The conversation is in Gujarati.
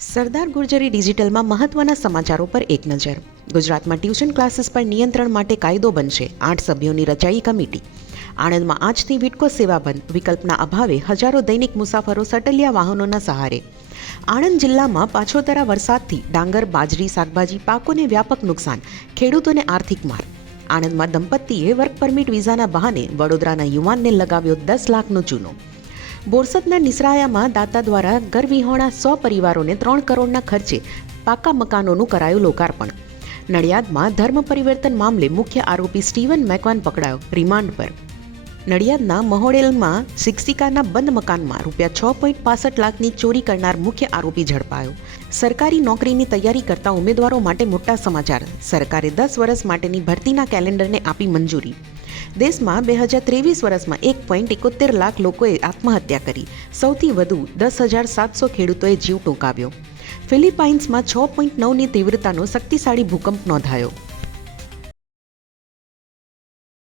સરદાર ગુર્જરી ડિજિટલમાં મહત્વના સમાચારો પર એક નજર. ગુજરાતમાં ટ્યુશન ક્લાસીસ પર નિયંત્રણ માટે કાયદો બનશે. આઠ સભ્યોની રચાઈ કમિટી. આણંદમાં આજથી વિટકો સેવા બંધ. વિકલ્પના અભાવે હજારો દૈનિક મુસાફરો સટલિયા વાહનોના સહારે. આણંદ જિલ્લામાં પાછોતરા વરસાદથી ડાંગર, બાજરી, શાકભાજી, પાકોને વ્યાપક નુકસાન. ખેડૂતોને આર્થિક માર. આણંદમાં દંપતીએ વર્ક પરમિટ વિઝાના બહાને વડોદરાના યુવાનને લગાવ્યો દસ લાખનો ચૂનો. બોરસદના નિસરાયામાં દાતા દ્વારા ઘરવિહોણા સો પરિવારોને ત્રણ કરોડના ખર્ચે પાકા મકાનોનું કરાયું લોકાર્પણ. નડિયાદમાં ધર્મ પરિવર્તન મામલે મુખ્ય આરોપી સ્ટીવન મેકવાન પકડાયો રિમાન્ડ પર. નડિયાદના મહોડેલમાં શિક્ષિકાના બંધ મકાનમાં રૂપિયા છ પોઈન્ટ પાસઠ લાખની ચોરી કરનાર મુખ્ય આરોપી ઝડપાયો. સરકારી નોકરીની તૈયારી કરતા ઉમેદવારો માટે મોટા સમાચાર. સરકારે દસ વર્ષ માટેની ભરતીના કેલેન્ડરને આપી મંજૂરી. દેશમાં બે હજાર ત્રેવીસ વર્ષમાં એક પોઈન્ટ એકોતેર લાખ લોકોએ આત્મહત્યા કરી. સૌથી વધુ દસ હજાર સાતસો ખેડૂતોએ જીવ ટૂંકાવ્યો. ફિલિપાઇન્સમાં છ પોઈન્ટ નવની તીવ્રતાનો શક્તિશાળી ભૂકંપ નોંધાયો.